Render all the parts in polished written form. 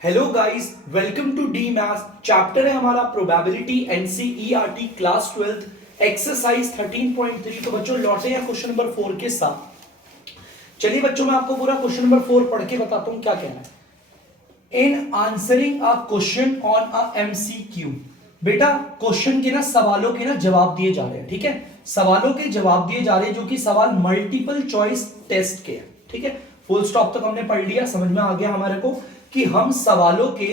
Hello guys, welcome to the maths. Chapter है हमारा probability NCERT class 12 exercise 13.3। तो बच्चों लौटे हैं क्वेश्चन नंबर 4 के साथ। चलिए बच्चों, मैं आपको पूरा क्वेश्चन नंबर 4 पढ़ के बताता हूं क्या कहना है। In answering a question on a MCQ, बेटा क्वेश्चन के ना सवालों के ना जवाब दिए जा रहे हैं। ठीक है, सवालों के जवाब दिए जा रहे हैं जो कि सवाल मल्टीपल चॉइस टेस्ट के हैं। ठीक है, फुल स्टॉप तक हमने पढ़ लिया, समझ में आ गया हमारे को कि हम सवालों के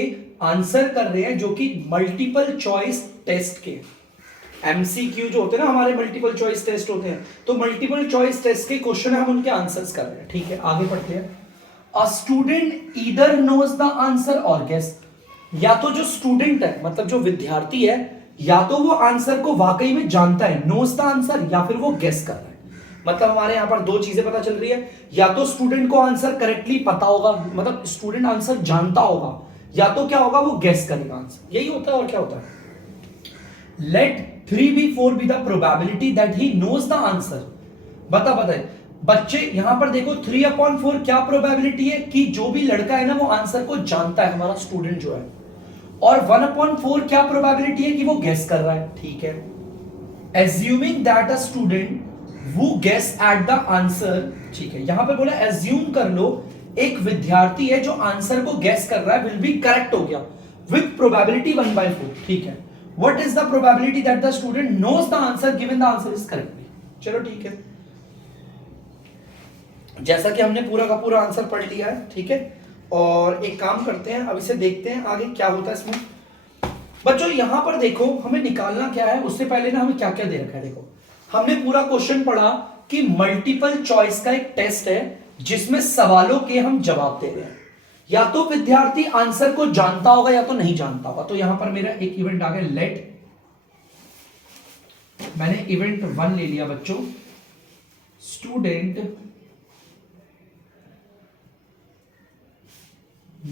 आंसर कर रहे हैं जो कि मल्टीपल चॉइस टेस्ट के। एमसीक्यू जो होते हैं ना हमारे मल्टीपल चॉइस टेस्ट होते हैं, तो मल्टीपल चॉइस टेस्ट के क्वेश्चन है, हम उनके आंसर्स कर रहे हैं। ठीक है, आगे पढ़ते हैं। A student either knows the answer और गेस, या तो जो स्टूडेंट है मतलब जो विद्यार्थी है, या तो वो आंसर को वाकई में जानता है, नोज द आंसर, या फिर वो गेस कर रहा है। मतलब हमारे यहां पर दो चीजें पता चल रही है, या तो स्टूडेंट को आंसर करेक्टली पता होगा, मतलब स्टूडेंट आंसर जानता होगा, या तो क्या होगा वो गेस करेगा आंसर। यही होता है, और क्या होता है। Let 3b4 be the probability that he knows the answer. बताए बच्चे, यहां पर देखो 3/4 क्या प्रोबेबिलिटी है कि जो भी लड़का है ना वो आंसर को जानता है, हमारा स्टूडेंट जो है। और 1/4 क्या प्रोबेबिलिटी है कि वो गेस कर रहा है। ठीक है, assuming that a student who guess at the answer। ठीक है, यहां पे बोला एज्यूम कर लो एक विद्यार्थी है जो आंसर को गेस कर रहा है विल बी करेक्ट हो गया विथ प्रोबेबिलिटी 1/4। ठीक है, what is the probability that the student knows the answer given the answer is correctly. चलो ठीक है, जैसा कि हमने पूरा का पूरा आंसर पढ़ लिया है। ठीक है, और एक काम करते हैं, अब इसे देखते हैं आगे क्या होता है इसमें। बच्चों यहां पर देखो हमें निकालना क्या है, उससे पहले ना हमें क्या क्या दे रखा है। देखो हमने पूरा क्वेश्चन पढ़ा कि मल्टीपल चॉइस का एक टेस्ट है जिसमें सवालों के हम जवाब दे रहे हैं। या तो विद्यार्थी आंसर को जानता होगा या तो नहीं जानता होगा। तो यहां पर मेरा एक इवेंट आ गया, लेट, मैंने इवेंट 1 ले लिया बच्चों, स्टूडेंट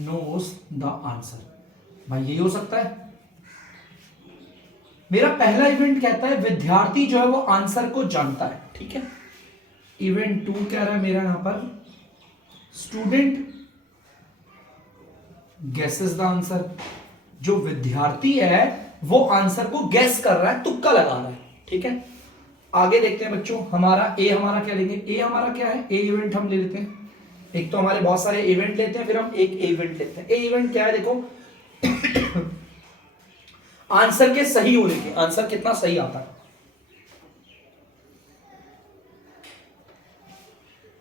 नोस द आंसर। भाई यही हो सकता है। मेरा पहला इवेंट कहता है विद्यार्थी जो है वो आंसर को जानता है। ठीक है, इवेंट 2 कह रहा है मेरा यहां पर स्टूडेंट गेसेस द आंसर। जो विद्यार्थी है वो आंसर को गेस कर रहा है, तुक्का लगा रहा है। ठीक है, आगे देखते हैं बच्चों। हमारा ए, हमारा क्या लेंगे, ए हमारा क्या है, ए इवेंट हम ले लेते हैं। एक तो हमारे बहुत सारे इवेंट लेते हैं, फिर हम एक इवेंट लेते हैं। ए इवेंट क्या है, देखो आंसर के सही होने के, आंसर कितना सही आता है।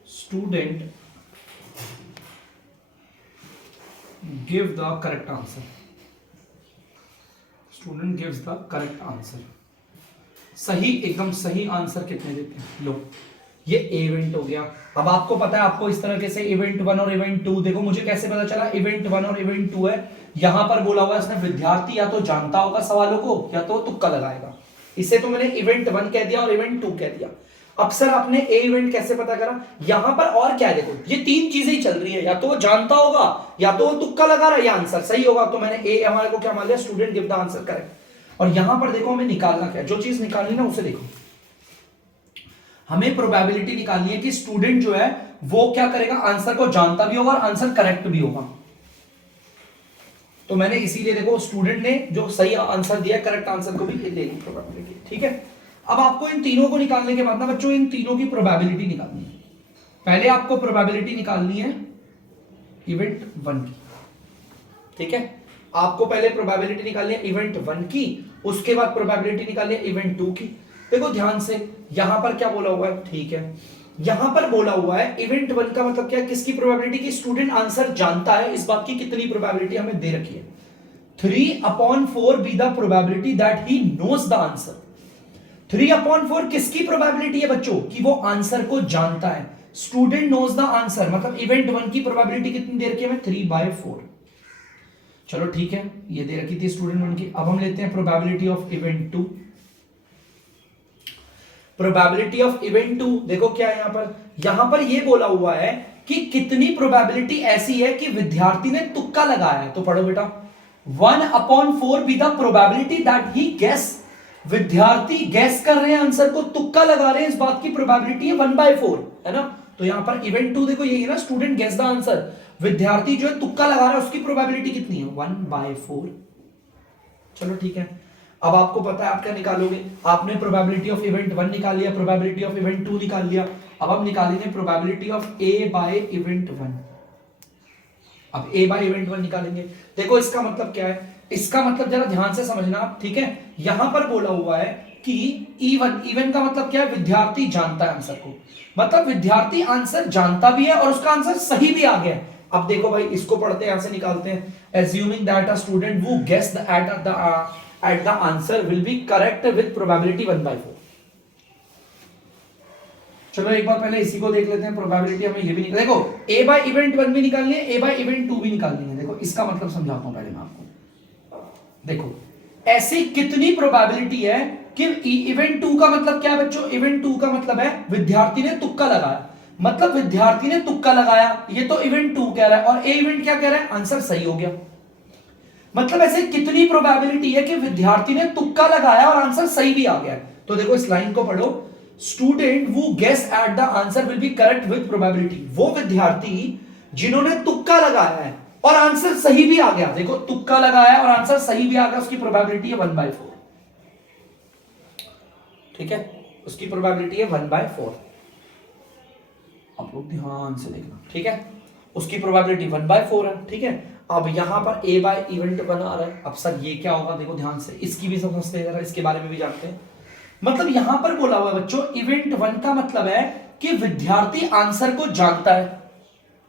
Student give the correct answer, student gives the correct answer. सही, एकदम सही आंसर कितने देते हैं। लो ये इवेंट हो गया। अब आपको पता है, आपको इस तरह से इवेंट 1 और इवेंट 2, देखो मुझे कैसे पता चला इवेंट 1 और इवेंट 2 है। यहां पर बोला हुआ है इसने विद्यार्थी या तो जानता होगा सवालों को या तो तुक्का लगाएगा। इसे तो मैंने इवेंट 1 कह दिया और इवेंट 2 कह दिया। अब सर आपने ए इवेंट कैसे पता करा, यहां पर और क्या है, देखो ये तीन चीजें ही चल रही है, या तो वो जानता होगा या तो वो तुक्का लगा रहा है, या आंसर सही होगा। तो मैंने ए हमारे को क्या मान लिया, student give the answer correct. और यहां पर देखो हमें निकालना क्या है, जो चीज निकालनी ना उसे देखो। हमें प्रोबेबिलिटी निकालनी है कि स्टूडेंट जो है वो क्या करेगा, आंसर को जानता भी होगा और आंसर करेक्ट भी होगा। तो मैंने इसीलिए देखो स्टूडेंट ने जो सही आंसर दिया, करेक्ट आंसर को भी ले ली प्रोबेबिलिटी। ठीक है, अब आपको इन तीनों को निकालने के बाद ना बच्चों इन तीनों की प्रोबेबिलिटी निकालनी है। पहले आपको प्रोबेबिलिटी निकालनी है इवेंट 1 की। ठीक है, आपको पहले प्रोबेबिलिटी निकालनी है इवेंट 1 की, उसके बाद प्रोबेबिलिटी निकालनी है इवेंट 2 की। देखो ध्यान से, यहां पर क्या बोला हुआ है, ठीक है, यहां पर बोला हुआ है इवेंट 1 का मतलब क्या है, किसकी प्रोबेबिलिटी की स्टूडेंट आंसर जानता है, इस बात की कितनी प्रोबेबिलिटी हमें दे रखी है, 3/4 be the probability that he knows the answer. 3/4 किसकी प्रोबेबिलिटी है बच्चों, कि वो आंसर को जानता है, स्टूडेंट नोज द आंसर। मतलब इवेंट 1 की प्रोबेबिलिटी कितनी दे रखी है, 3/4। चलो ठीक है, ये दे रखी थी स्टूडेंट 1 की। अब हम लेते हैं probability of event 2। Probability of event 2 देखो क्या है, यहां पर ये बोला हुआ है कि कितनी प्रोबेबिलिटी ऐसी है कि विद्यार्थी ने तुक्का लगाया है। तो पढ़ो बेटा, 1/4 be the probability that he guess. विद्यार्थी गैस कर रहे हैं आंसर को, तुक्का लगा रहे हैं, इस बात की प्रोबेबिलिटी है 1/4, है ना। तो यहां पर इवेंट 2 देखो यही है ना, स्टूडेंट गेस द आंसर, विद्यार्थी जो है तुक्का लगा रहा है उसकी प्रोबेबिलिटी कितनी है 1/4। चलो ठीक है, अब आपको पता है आप क्या निकालोगे, आपने प्रोबेबिलिटी ऑफ इवेंट 1 निकाल लिया, प्रोबेबिलिटी ऑफ इवेंट 2 निकाल लिया, अब हम निकालेंगे probability of A by event 1। अब ए बाय इवेंट 1 निकालेंगे। देखो इसका मतलब क्या है, इसका मतलब जरा ध्यान से समझना आप, ठीक है। यहां पर बोला हुआ है कि इवन का मतलब क्या है, विद्यार्थी जानता है आंसर को, मतलब विद्यार्थी आंसर जानता भी है और उसका आंसर सही भी आ गया है। अब देखो भाई इसको पढ़ते हैं, यहां से निकालते हैं, assuming that a student who guessed at the answer will be correct with probability 1/4। चलो एक बार पहले इसी को देख लेते हैं, प्रोबेबिलिटी हमें ये भी निकाल, देखो a बाय इवेंट 1 भी निकालनी है, a बाय इवेंट 2 भी निकालनी है। देखो इसका मतलब समझाता हूं पहले मैं आपको। देखो ऐसी कितनी प्रोबेबिलिटी है कि इवेंट 2 का मतलब क्या है बच्चों, इवेंट 2 का मतलब है विद्यार्थी ने तुक्का लगाया, मतलब विद्यार्थी ने तुक्का लगाया, ये तो इवेंट 2 कह रहा है, और ए इवेंट क्या कह रहा है, आंसर सही हो गया। मतलब ऐसे कितनी प्रोबेबिलिटी है कि विद्यार्थी ने तुक्का लगाया और आंसर सही भी आ गया। तो देखो इस लाइन को पढ़ो, student who guess at the answer will be correct with probability, वो विद्यार्थी जिन्होंने तुक्का लगाया है और आंसर सही भी आ गया। देखो तुक्का लगाया और आंसर सही भी आ गया, उसकी प्रोबेबिलिटी है 1/4। ठीक है, उसकी प्रोबेबिलिटी है 1/4। आप लोग ध्यान से देखना, ठीक है, उसकी प्रोबेबिलिटी 1/4 है। ठीक है, अब यहां पर a बाय इवेंट 1 आ रहा है। अब सर ये क्या होगा, देखो ध्यान से, इसकी भी समझते हैं जरा, इसके बारे में भी जानते हैं। मतलब यहां पर बोला हुआ है बच्चों, इवेंट 1 का मतलब है कि विद्यार्थी आंसर को जानता है,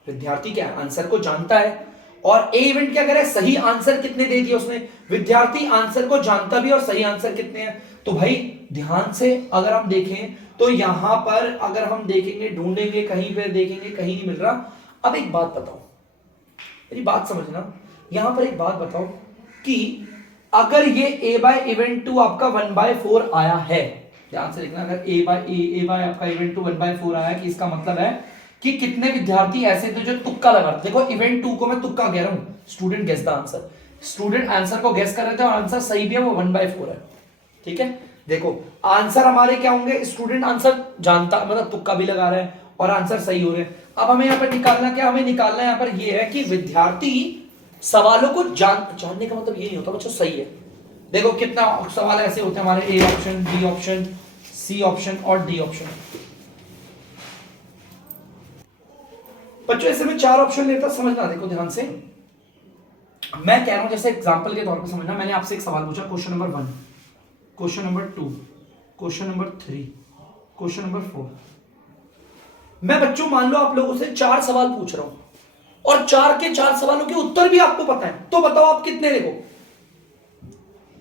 विद्यार्थी क्या है, आंसर को जानता है। और ए इवेंट क्या करे, सही आंसर कितने दे दिए उसने, विद्यार्थी आंसर को जानता भी और सही आंसर कितने हैं। तो भाई ध्यान से अगर हम देखें तो यहां पर अगर हम देखेंगे, ढूंढेंगे कहीं पे, देखेंगे कहीं नहीं मिल रहा। अब एक बात बताओ, मेरी बात समझना, यहां पर एक बात बताओ कि अगर ये a बाय इवेंट 2 आपका 1/4 आया है, ध्यान से देखना, अगर a बाय आपका इवेंट 2 1/4 आया, कि इसका मतलब है कि कितने विद्यार्थी ऐसे थे जो तुक्का लगा रहे थे। देखो इवेंट 2 को मैं तुक्का कह रहा हूं, student guess the answer, student answer को गेस कर रहे थे और आंसर सही भी है, वो 1/4 है। ठीक है, देखो आंसर हमारे क्या होंगे, स्टूडेंट आंसर जानता, मतलब तुक्का भी लगा रहा है और आंसर सही हो रहे हैं। अब हमें यहाँ पर निकालना क्या, हमें निकालना यहाँ पर ये है कि विद्यार्थी सवालों को जानने का मतलब ये नहीं होता बच्चों, सही है। देखो कितना सवाल ऐसे होते हैं हमारे, A option, B option, C option और डी ऑप्शन। बच्चों ऐसे में 4 ऑप्शन लेता, समझना, देखो ध्यान से मैं कह रहा हूं, जैसे एग्जांपल के तौर पर समझना। मैंने आपसे एक सवाल पूछा, question number 1, question number 2, question number 3, question number 4। मैं बच्चों मान लो आप लोगों से 4 सवाल पूछ रहा हूं और 4 के 4 सवालों के उत्तर भी आपको पता है, तो बताओ आप कितने, देखो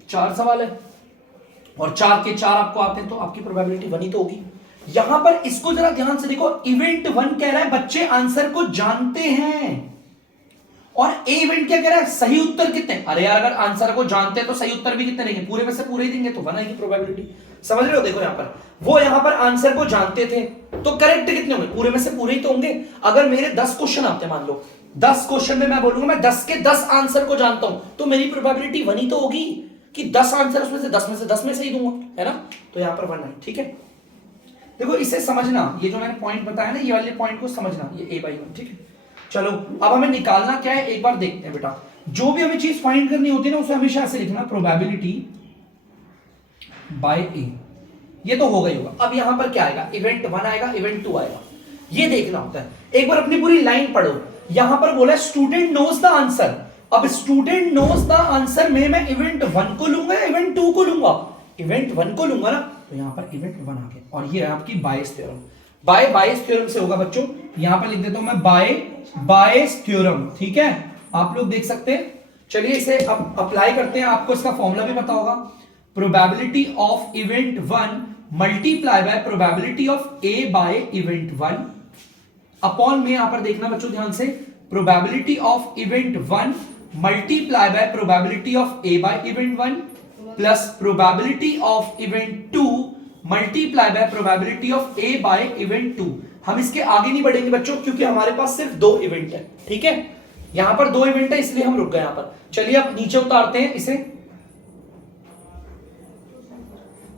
4 सवाल है और 4 के 4 आपको आते हैं, तो आपकी प्रोबेबिलिटी 1 ही तो होगी। यहां पर इसको जरा ध्यान से देखो, इवेंट 1 कह रहा है बच्चे आंसर को जानते हैं, और ए इवेंट क्या कह रहा है, सही उत्तर कितने। अरे यार अगर आंसर को जानते हैं तो सही उत्तर भी कितने देंगे, पूरे में से पूरे ही देंगे, तो 1 आएगी प्रोबेबिलिटी। समझ रहे हो, देखो यहां पर वो यहां पर आंसर को जानते थे, तो करेक्ट कितने होंगे, पूरे में से पूरे ही तो होंगे। अगर मेरे 10 क्वेश्चन आते हैं, मान लो 10 क्वेश्चन में मैं बोलूंगा मैं 10 के 10 आंसर को जानता हूं, तो मेरी प्रोबेबिलिटी 1 ही तो होगी कि 10 आंसर उसमें से 10 में से 10 में से ही दूंगा, है ना। तो यहां पर 1 है। ठीक है, देखो इसे समझना, ये जो मैंने पॉइंट बताया ना, ये वाले पॉइंट को समझना, ये a बाई 1। ठीक है, चलो अब हमें निकालना क्या है, एक बार देखते हैं बेटा। जो भी हमें चीज फाइंड करनी होती है ना, उसे हमेशा ऐसे लिखना, प्रोबेबिलिटी बाय ए। ये तो होगा ही होगा। अब यहां पर क्या आएगा, इवेंट 1 आएगा, इवेंट 2 आएगा, ये देखना होता है। एक बार अपनी पूरी लाइन पढ़ो, यहां पर बोला स्टूडेंट नोज द आंसर। अब स्टूडेंट नोज द आंसर में मैं इवेंट 1 को लूंगा या इवेंट 2 को लूंगा, इवेंट 1 को लूंगा ना, तो यहां पर इवेंट 1 आ गया। और ये है आपकी बायस थ्योरम। बायस थ्योरम से होगा बच्चों, यहां पर लिख देता हूं मैं बायस थ्योरम। ठीक है, आप लोग देख सकते हैं। चलिए इसे अब अप्लाई करते हैं, आपको इसका फॉर्मूला भी पता होगा, probability of event 1 multiply by probability of A by event 1 upon में, यहां पर देखना बच्चों ध्यान से, probability of event 1 multiply by probability of A by event 1 plus probability of event 2 multiply by probability of A by event 2। हम इसके आगे नहीं बढ़ेंगे बच्चों, क्योंकि हमारे पास सिर्फ 2 इवेंट है। ठीक है, यहां पर 2 इवेंट है, इसलिए हम रुक गए यहां पर। चलिए अब नीचे उतारते हैं इसे।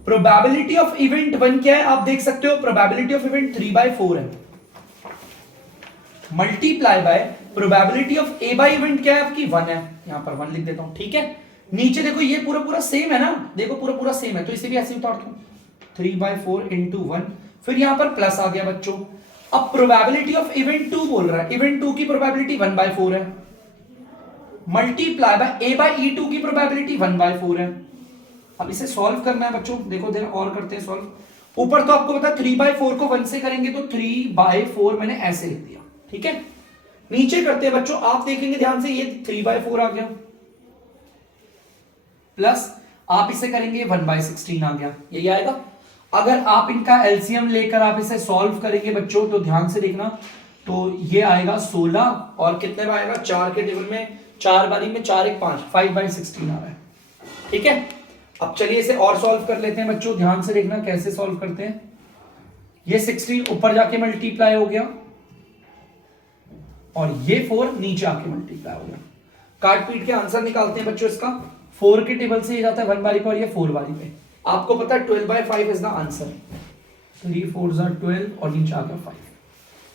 प्रोबेबिलिटी ऑफ इवेंट 1 क्या है, आप देख सकते हो, प्रोबेबिलिटी ऑफ इवेंट 3/4 है, multiply by probability of A by event क्या है आपकी 1 है, यहां पर 1 लिख देता हूं, ठीक है। नीचे देखो ये पूरा पूरा सेम है ना, देखो पूरा पूरा सेम है, तो इसे भी ऐसे उतार दूं 3/4 into 1, फिर यहां पर प्लस आ गया बच्चों। अब प्रोबेबिलिटी ऑफ इवेंट 2 बोल रहा है, इवेंट 2 की प्रोबेबिलिटी 1/4 है, multiply by A by E two की प्रोबेबिलिटी 1/4 है। अब इसे सॉल्व करना है बच्चों, देखो देखो और करते हैं सॉल्व। ऊपर तो आपको पता है 3/4 को 1 से करेंगे तो 3/4 मैंने ऐसे लिख दिया, ठीक है। नीचे करते हैं बच्चों, आप देखेंगे ध्यान से, ये 3/4 आ गया, प्लस आप इसे करेंगे 1/16 आ गया, यही आएगा। अगर आप इनका एलसीएम लेकर आप इसे सॉल्व करेंगे बच्चों, तो ध्यान से देखना, तो ये आएगा 16 और कितने में आएगा, 4 के टेबल में 4 बारी में 4 1 5, 5/16 आ रहा है, ठीक है। अब चलिए इसे और सॉल्व कर लेते हैं बच्चों, ध्यान से देखना कैसे सॉल्व करते हैं। ये 16 ऊपर जाके मल्टीप्लाई हो गया और ये 4 नीचे आके मल्टीप्लाई हो गया। काट पीट के आंसर निकालते हैं बच्चों इसका। 4 के टेबल से ये जाता है 1 बारी पे और ये 4 बारी पे। आपको पता है 12/5 इज द आंसर, 3 4 12 और नीचे आ गया 5,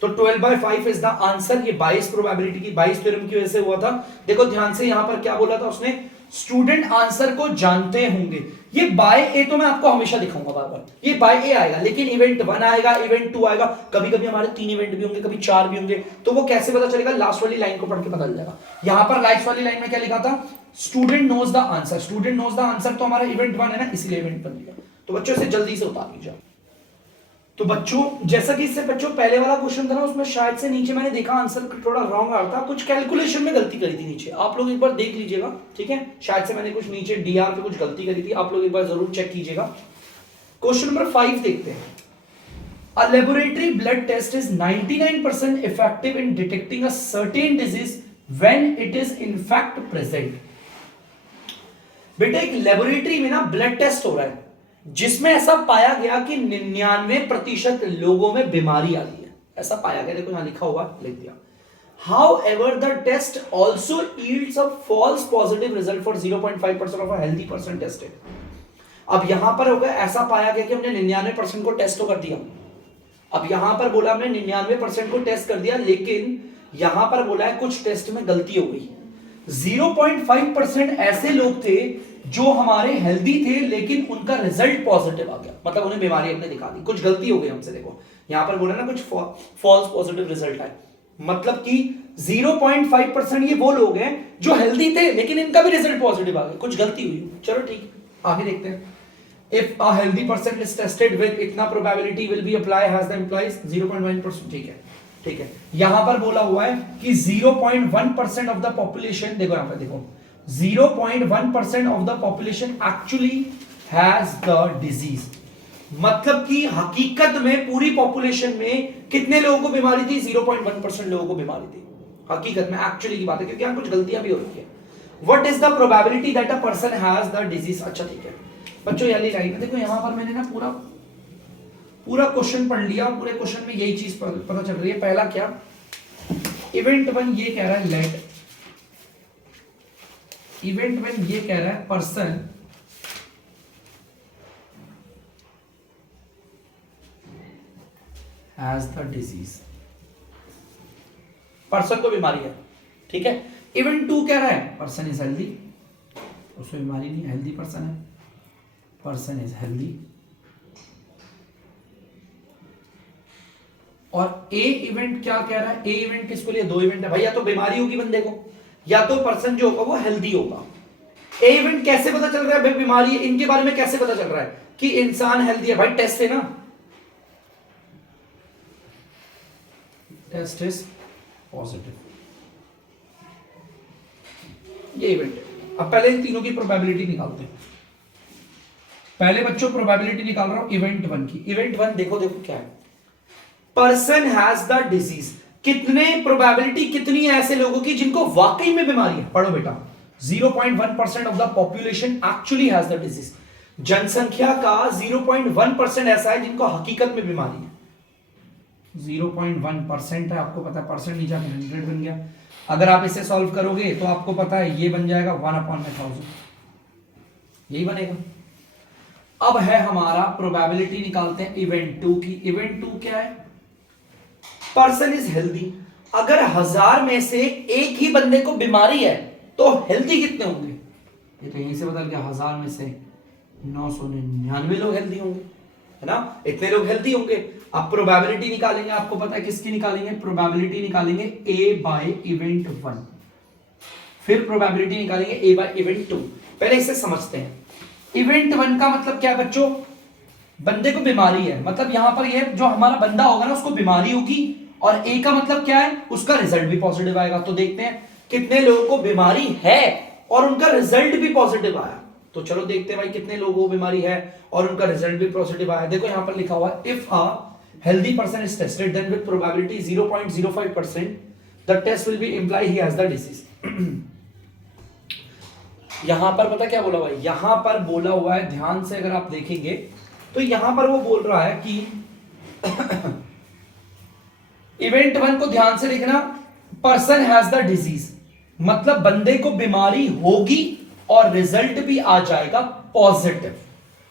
तो 12/5 इज द आंसर। ये 22 प्रोबेबिलिटी की 22 थ्योरम की वजह से हुआ था। देखो ध्यान से, यहां पर क्या बोला था उसने, स्टूडेंट आंसर को जानते होंगे। ये बाय ए तो मैं आपको हमेशा दिखाऊंगा बार बार, ये बाय ए आएगा, लेकिन इवेंट 1 आएगा, इवेंट 2 आएगा, कभी कभी हमारे 3 इवेंट भी होंगे, कभी 4 भी होंगे, तो वो कैसे पता चलेगा, लास्ट वाली लाइन को पढ़ के पता चल जाएगा। यहां पर लास्ट वाली लाइन में क्या लिखा था, student knows the answer, student knows the answer, तो हमारा इवेंट 1 है ना, इसलिए इवेंट 1 लिखा। तो बच्चों इसे जल्दी से उतार लीजिए। तो बच्चों जैसा कि इससे बच्चों पहले वाला क्वेश्चन था ना, उसमें शायद से नीचे मैंने देखा आंसर थोड़ा रॉन्ग आ रहा था, कुछ कैलकुलेशन में गलती करी थी नीचे, आप लोग एक बार देख लीजिएगा, ठीक है। शायद से मैंने कुछ नीचे डीआर पे कुछ गलती करी थी, आप लोग एक बार जरूर चेक कीजिएगा। क्वेश्चन नंबर 5 देखते हैं। A laboratory blood test is 99% effective in detecting a certain disease when it is in fact present. बेटा एक लेबोरेटरी में ना ब्लड टेस्ट हो रहा है, जिसमें ऐसा पाया गया कि 99% लोगों में बीमारी आ गई है, ऐसा पाया गया। देखो यहां लिखा हुआ, लिख दिया। However, the test also yields a false positive result for 0.5% of a healthy person tested. अब यहां पर हो गया, ऐसा पाया गया कि हमने 99% को टेस्ट तो कर दिया। अब यहां पर बोला हमने 99% को टेस्ट कर दिया, लेकिन यहां पर बोला है कुछ टेस्ट में गलती हो गई। 0.5% ऐसे लोग थे जो हमारे हेल्दी थे, लेकिन उनका रिजल्ट पॉजिटिव आ गया, मतलब उन्हें बीमारी हमने दिखा दी, कुछ गलती हो गई हमसे। देखो यहां पर बोला ना कुछ फॉल्स पॉजिटिव रिजल्ट है, मतलब कि 0.5% ये वो लोग हैं जो हेल्दी थे, लेकिन इनका भी रिजल्ट पॉजिटिव आ गया, कुछ गलती हुई। चलो ठीक, आगे देखते हैं। If a healthy person is tested with इतना probability will be apply has the implies 0.1%, ठीक है, ठीक है। यहां पर बोला हुआ है कि 0.1% of the population, देखो यहां पर देखो 0.1% of the population actually has the disease, मतलब कि हकीकत में पूरी पॉपुलेशन में कितने लोगों को बीमारी थी, 0.1% लोगों को बीमारी थी, हकीकत में, एक्चुअली की बात है, क्योंकि यहां कुछ गलतियां भी हो रही है। What is the probability that a person has the disease? अच्छा ठीक है बच्चों, ये वाली लाइन है, देखो यहां पर मैंने ना पूरा क्वेश्चन पढ़ लिया, पूरे क्वेश्चन में यही चीज पता चल रही है। पहला क्या, इवेंट 1 ये कह रहा है लेट, इवेंट 1 ये कह रहा है person has the disease, person को बीमारी है, ठीक है। इवेंट 2 कह रहा है पर्सन इज हेल्दी, उसको बीमारी नहीं, हेल्दी पर्सन है, पर्सन इज हेल्दी। और ए इवेंट क्या कह रहा है, ए इवेंट किसको लिए, 2 इवेंट है भाई, या तो बीमारी होगी बंदे को, या तो पर्सन जो होगा वो हेल्दी होगा। ए इवेंट कैसे पता चल रहा है भाई बीमारी है, इनके बारे में कैसे पता चल रहा है कि इंसान हेल्दी है, भाई टेस्ट है ना, टेस्ट इज पॉजिटिव, ये इवेंट है। अब पहले इन तीनों की प्रोबेबिलिटी निकालते हैं। पहले बच्चों प्रोबेबिलिटी निकाल रहा हूं इवेंट 1 की। इवेंट 1 देखो देखो क्या है, पर्सन हैज द डिजीज, कितने प्रोबेबिलिटी कितनी है ऐसे लोगों की जिनको वाकई में बीमारी है, पढ़ो बेटा, 0.1% of the population actually has the disease. जनसंख्या का 0.1% ऐसा है जिनको हकीकत में बीमारी है, 0.1% है, आपको पता है परसेंट नीचे 100 बन गया। अगर आप इसे सॉल्व करोगे तो आपको पता है ये बन जाएगा 1/1000, यही बनेगा। अब है हमारा प्रोबेबिलिटी निकालते हैं इवेंट 2 की। इवेंट 2 क्या है, पर्सन इज हेल्दी, अगर 1000 में से एक ही बंदे को बीमारी है तो हेल्दी कितने होंगे? ये तो यहीं से बदल गया, 1000 में से 999 लोग हेल्दी होंगे, है ना, इतने लोग हेल्दी होंगे। अब प्रोबेबिलिटी निकालेंगे, आपको पता है किसकी निकालेंगे? प्रोबेबिलिटी निकालेंगे A बाय इवेंट 1, फिर प्रोबेबिलिटी निकालेंगे A बाय इवेंट 2। पहले इसे समझते हैं। इवेंट 1 का मतलब क्या है बच्चों? बंदे को बीमारी है, मतलब यहां पर ये जो हमारा बंदा होगा ना उसको बीमारी होगी, और A का मतलब क्या है? उसका रिजल्ट भी पॉजिटिव आएगा। तो देखते हैं कितने लोगों को बीमारी है और उनका रिजल्ट भी पॉजिटिव आया। तो चलो देखते हैं भाई कितने लोगों को बीमारी है और उनका रिजल्ट भी पॉजिटिव आया। देखो यहां पर लिखा हुआ है, if a healthy person is tested then with probability 0.05% the test will be imply he has the disease। यहां पर पता क्या बोला हुआ है? यहां पर बोला हुआ है, ध्यान से अगर आप देखेंगे तो यहां पर वो बोल रहा है कि इवेंट 1 को ध्यान से देखना, पर्सन हैज द डिजीज, मतलब बंदे को बीमारी होगी और रिजल्ट भी आ जाएगा पॉजिटिव।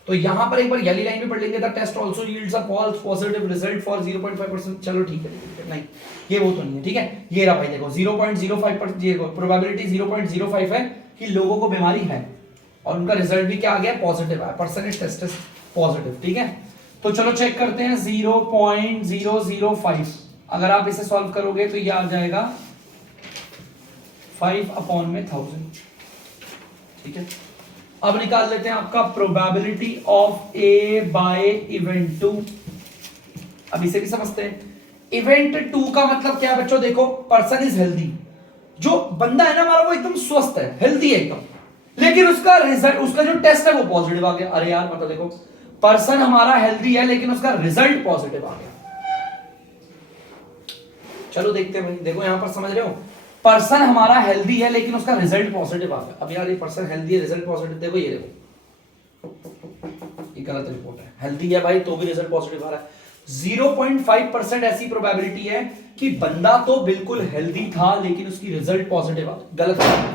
तो यहां पर एक बार येली लाइन में पढ़ लेंगे, the test also yields a false positive result for 0.5%। चलो ठीक है, नहीं ये वो तो नहीं है, ठीक है। ये रहा भाई, देखो 0.05%, ये प्रोबेबिलिटी 0.05 है कि लोगों को बीमारी है और उनका रिजल्ट भी क्या आ गया? पॉजिटिव आया, पर्सन इज टेस्टेड पॉजिटिव, ठीक है। तो चलो चेक करते हैं, 0.005 अगर आप इसे सॉल्व करोगे तो ये आ जाएगा 5/1000, ठीक है। अब निकाल लेते हैं आपका probability of A by event 2। अब इसे भी समझते हैं। इवेंट 2 का मतलब क्या है बच्चों? देखो, पर्सन इज हेल्दी, जो बंदा है ना हमारा वो एकदम स्वस्थ है, हेल्दी है एकदम, लेकिन उसका रिजल्ट, उसका जो टेस्ट है वो पॉजिटिव आ गया। अरे यार मतलब देखो, पर्सन हमारा हेल्दी है लेकिन उसका रिजल्ट पॉजिटिव आ गया। चलो देखते हैं भाई, देखो यहां पर समझ रहे हो, पर्सन हमारा हेल्दी है लेकिन उसका रिजल्ट पॉजिटिव आ गया। अब यार ये पर्सन हेल्दी है, रिजल्ट पॉजिटिव, देखो ये देखो, ये गलत रिपोर्ट है। हेल्दी है भाई तो भी रिजल्ट पॉजिटिव आ रहा है। 0.5% ऐसी प्रोबेबिलिटी है कि बंदा तो बिल्कुल हेल्दी था लेकिन उसकी रिजल्ट पॉजिटिव आ गया, गलत है।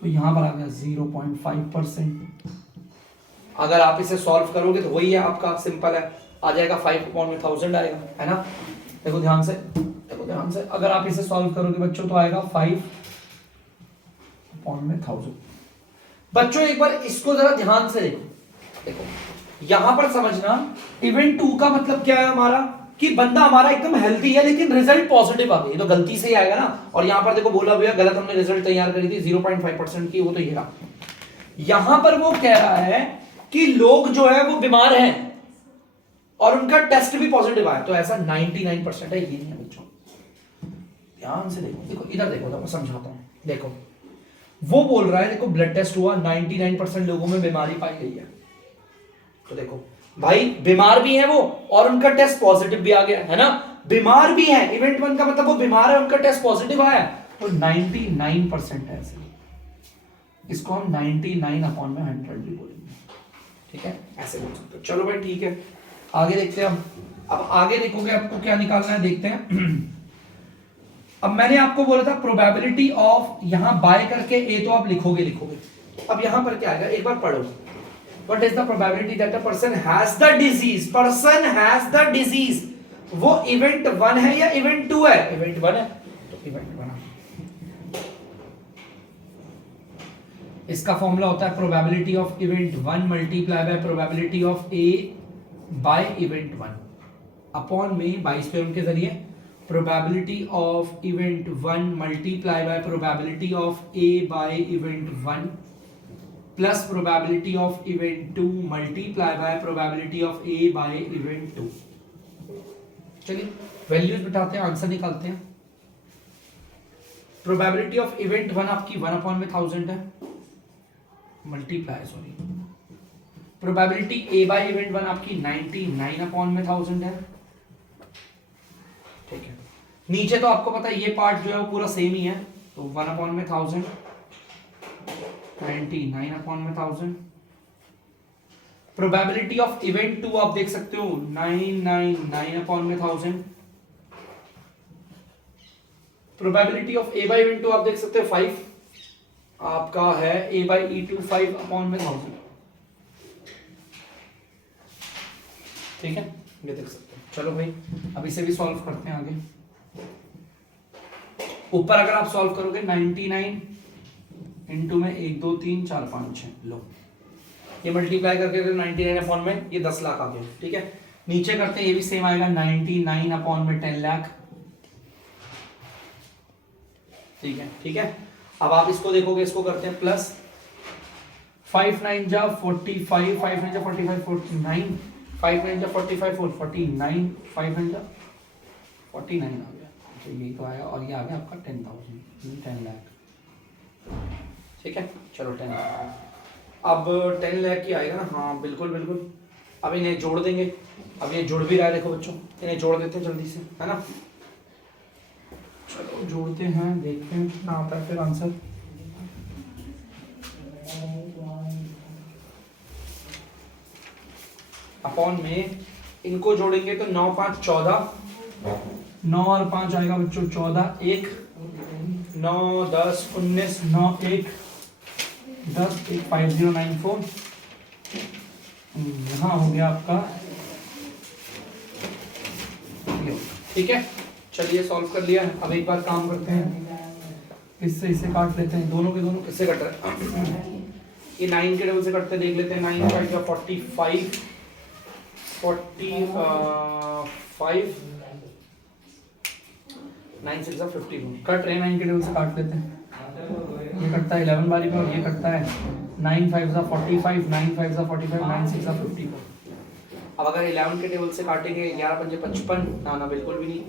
तो यहां पर आ गया 0.5%। अगर आप इसे सॉल्व करोगे तो वही है आपका, सिंपल है, आ जाएगा 5/1000 आएगा, है ना। देखो ध्यान से, देखो ध्यान से, अगर आप इसे सॉल्व करोगे बच्चों तो आएगा 5/1000। बच्चों एक बार इसको जरा ध्यान से देखो, देखो यहां पर समझना, इवेंट 2 का मतलब क्या है हमारा? कि बंदा हमारा एकदम हेल्दी है लेकिन रिजल्ट पॉजिटिव आ गई, तो गलती से ही आएगा ना। और यहां पर देखो बोला हुआ गलत, हमने रिजल्ट तैयार करी थी 0.5% की, वो तो ये रहा। यहां पर वो कह रहा है कि लोग जो है वो बीमार हैं और उनका टेस्ट भी पॉजिटिव आया, तो ऐसा 99% है, ये नहीं है बच्चों। ध्यान से देखो, देखो इधर देखो, तो मैं समझाता हूं। देखो वो बोल रहा है, देखो ब्लड टेस्ट हुआ, 99% लोगों में बीमारी पाई गई है। तो देखो भाई बीमार भी है वो और उनका टेस्ट पॉजिटिव भी आ गया, है ना। बीमार भी है, इवेंट 1 का मतलब वो बीमार है, उनका टेस्ट पॉजिटिव आया, तो 99% है ऐसे। इसको हम 99/100 भी बोलेंगे, ठीक है, ऐसे बोल सकते हो। चलो भाई ठीक है, आगे देखते हैं। अब आगे देखोगे आपको क्या निकालना है, देखते हैं। अब मैंने आपको बोला था प्रोबेबिलिटी ऑफ, यहां बाय करके ए तो आप लिखोगे। अब यहां पर क्या आएगा, एक बार पढ़ो। What is the probability that a person has the disease? Person has the disease, वो इवेंट 1 है या इवेंट 2 है? इवेंट 1 है, तो इवेंट 1। इसका फॉर्मूला होता है probability of event 1 multiply by probability of A by event 1 upon में 22 पे उनके जरिए probability of event 1 multiply by probability of A by event 1 plus probability of event 2 multiply by probability of A by event 2। चलिए values बिठाते हैं, answer निकालते हैं। Probability of event 1 आपकी 1/1000 है, multiply sorry, probability A by event 1 आपकी 99/1000 है, ठीक है। नीचे तो आपको पता है ये पार्ट जो है वो पूरा सेम ही है, तो 1/1000 99/1000। प्रोबेबिलिटी ऑफ इवेंट 2 आप देख सकते हो 999/1000। Probability of A by event 2 आप देख सकते हो 5 आपका है, ए बाय E2 5/1000, ठीक है, ये देख सकते हो। चलो भाई अब इसे भी सॉल्व करते हैं आगे। ऊपर अगर आप सॉल्व करोगे 99 इंटू में 1 2 3 4 5 6, लो ये मल्टीप्लाई करके 99 अपॉन में ये 10 लाख आ गया, ठीक है। नीचे करते हैं, ये भी सेम आएगा 99 अपॉन में 10 लाख, ठीक है, ठीक है। अब आप इसको देखोगे, इसको करते हैं प्लस 5 9 जा 45, 5 9 जा 45 49, 5 9 जा 45 49, 5 9 जा 49 आ गया, तो यही तो आया, और ये आ गया आपका 10,000 10 लाख, ठीक है। चलो 10 लाख, अब 10 लाख की आएगा ना, हाँ बिल्कुल बिल्कुल। अब इन्हें जोड़ देंगे, अब ये जुड़ भी रहा है, देखो बच्चों, इन्हें जोड़ देते हैं जल्दी से, है ना। चलो जोड़ते हैं, देखते हैं कितना आता है फिर आंसर। अपॉन में इनको जोड़ेंगे तो 9 5 14, 9 और 5 आएगा बच्चों 14, 1 9 10 19, 9 1 10, 1 5094, यहाँ हो गया आपका, ठीक है। चलिए सॉल्व कर लिया। अब एक बार काम करते हैं, इससे इसे काट लेते हैं, दोनों के दोनों किससे कट रहे हैं, ये 9 के डबल से कटते देख लेते हैं। 9 का 45 45 9 6 52 कट रहे हैं, 9 के डबल से काट लेते हैं। ये कटता है 11 बारी में, और ये कटता है 9 5 45, 9 5 45, 9 6 54। अब अगर 11 के टेबल से काटेंगे 11 पंजे 55, ना बिल्कुल भी नहीं।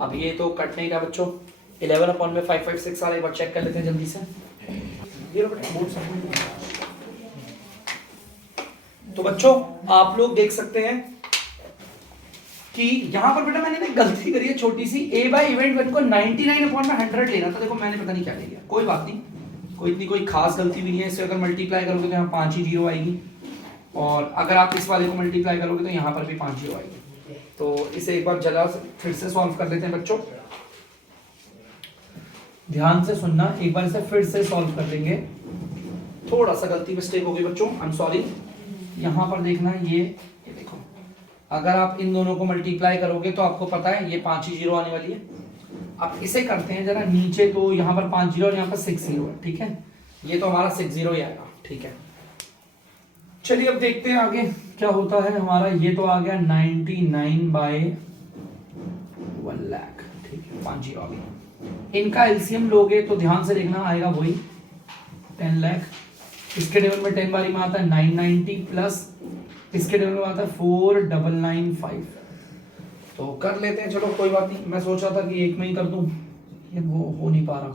अब ये तो कट नहीं रहा बच्चों, 11 अपॉन में 556 आ रहा है, एक बार चेक कर लेते हैं जल्दी से। तो बच्चों आप लोग देख सकते हैं कि यहाँ पर बेटा मैंने गलती करी है छोटी सी, a बाई इवेंट वन को 99 अपॉन में 100 लेना था, देखो मैंने पता नहीं क्या ले लिया, कोई बात नहीं, कोई खास गलती भी नहीं है। इसे अगर मल्टीप्लाई करोगे तो यहाँ 5 ही जीरो आएगी, और अगर आप इस वाले को मल्टीप्लाई करोगे तो यहाँ पर भी 5 जीरो आएगी। तो इसे एक बार जरा फिर से सॉल्व कर लेते हैं बच्चों, ध्यान से सुनना, एक बार इसे फिर से सॉल्व कर लेंगे। थोड़ा सा गलती मिस्टेक हो गई बच्चों, आई एम सॉरी। यहाँ पर देखना, ये देखो, अगर आप इन दोनों को मल्टीप्लाई करोगे तो आपको पता है ये 5 ही जीरो आने वाली है। अब इसे करते हैं जरा नीचे, तो यहाँ पर 5 जीरो और यहाँ पर 6 जीरो है, ठीक है, ये तो हमारा 6 जीरो ही आएगा, ठीक है। चलिए अब देखते हैं आगे क्या होता है हमारा। ये तो आ गया 99 बाय 1 लाख, ठीक है, 5 जीरो आ गया। इनका एलसीएम लोगे तो ध्यान से देखना, आएगा वही 10 लाख। इसके टेबल में 10 बारी में आता है 990 प्लस इसके टेबल में आता है 4995। तो कर लेते हैं, चलो कोई बात नहीं, मैं सोच रहा था कि एक में ही कर दूं, ये वो हो नहीं पा रहा।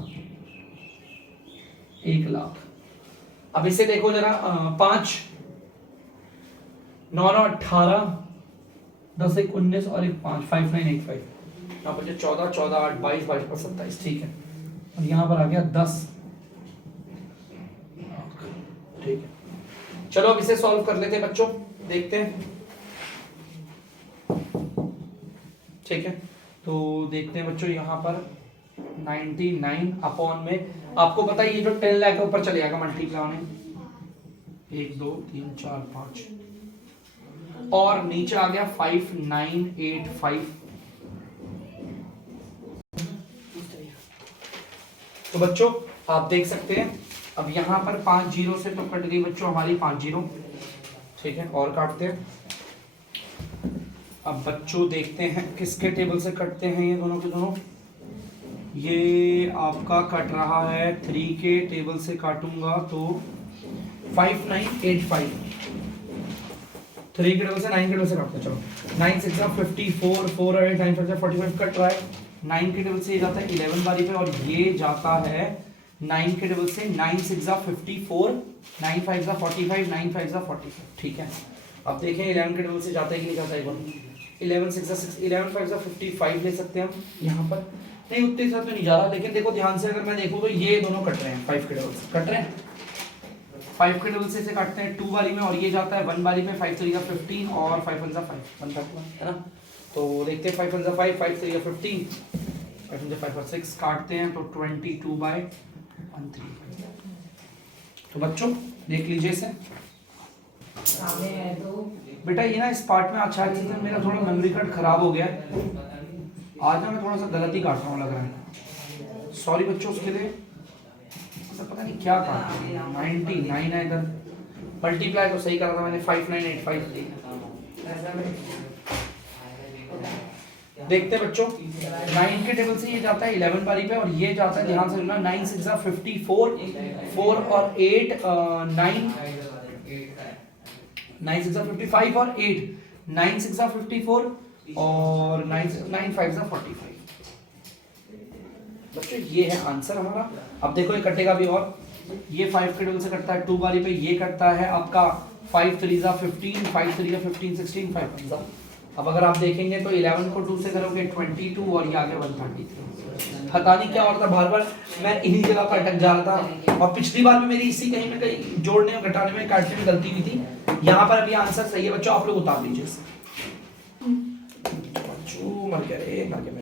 1 लाख। अब इसे देखो जरा, 5 9 9 18, 10 1 19 और 1 5 5985, यहाँ पर 14 14 8 22 22 पर 27, ठीक है। और यहाँ पर आ गया 10, ठीक है। चलो अब इसे सॉल्व कर लेते हैं बच्चों, देखते हैं, ठीक है। तो देखते हैं बच्चों, यहाँ पर 99 अपॉन में आपको पता है ये जो 10 लाख के ऊपर चले जाएगा मल्टीप्लाई होने, 1 2 3 4 5, और नीचे आ गया 5985। तो बच्चों आप देख सकते हैं, अब यहाँ पर 5 जीरो से तो कट गई बच्चों हमारी 5 जीरो, ठीक है, और काटते हैं। अब बच्चों देखते हैं किसके टेबल से कटते हैं ये दोनों के दोनों। ये आपका कट रहा है 3 के टेबल से काटूंगा तो 5985, 3 के टेबल से 9 के टेबल से काटते हैं। चलो 9 6 54, 4 8 9 5 45 कट रहा है। 9 के टेबल से ये जाता है 11 बारी पे, और ये जाता है 9 के टेबल से 9 6 54, 9 5 45, 9 5 45, ठीक है। अब देखें 11 के टेबल से जाता है कि नहीं जाता है। 11 6 11 5 55 ले सकते हैं हम, यहाँ पर नहीं उतने साथ तो नहीं जा रहा, लेकिन देखो ध्यान से अगर मैं देखूँ तो ये दोनों कट रहे हैं, 5 के टेबल से कट रहे हैं, 5 के टेबल से इसे काटते हैं 2 बारी में, और ये जाता है 1 बारी में। 5 3 15 और 5 1 5 है ना। तो देखते हैं 5 1 5 5 3 15, 5 5 और 6 काटते हैं तो 22/13। तो बच्चों देख लीजिए इसे बेटा, ये ना इस पार्ट में अच्छा चीज है, मेरा थोड़ा मेमोरी कार्ड खराब हो गया है आज ना, मैं थोड़ा सा गलत ही काट रहा हूँ लग रहा है। सॉरी बच्चों उसके लिए, पता नहीं क्या कहा, 99 है इधर, मल्टीप्लाई तो सही करा था मैंने, 5985। देखते हैं बच्चों, 9 के टेबल से ये जाता है 11 पारी पे, और ये जाता है, ध्यान से सुनना, 9 6 54, 4 और 8 9, 9 6 55 और 8, 9 6 54 और 9 5 45। बच्चों ये है आंसर हमारा। अब देखो ये कटेगा भी, और ये 5 के टेबल से कटता है 2 बारी पे, ये कटता है आपका 5 3 15, 5 3 15 16, 5 1। अब अगर आप देखेंगे तो 11 को 2 से करोगे 22, और ये आगे 133। पता नहीं क्या हो रहा था, बार बार मैं इन्हीं जगह पर अटक जा रहा था, और पिछली बार भी मेरी इसी कहीं ना कहीं जोड़ने और घटाने में, काटने में गलती हुई थी। यहाँ पर अभी आंसर सही है बच्चों, आप लोग उतार लीजिए। बच्चों मर गया रे, मर गया।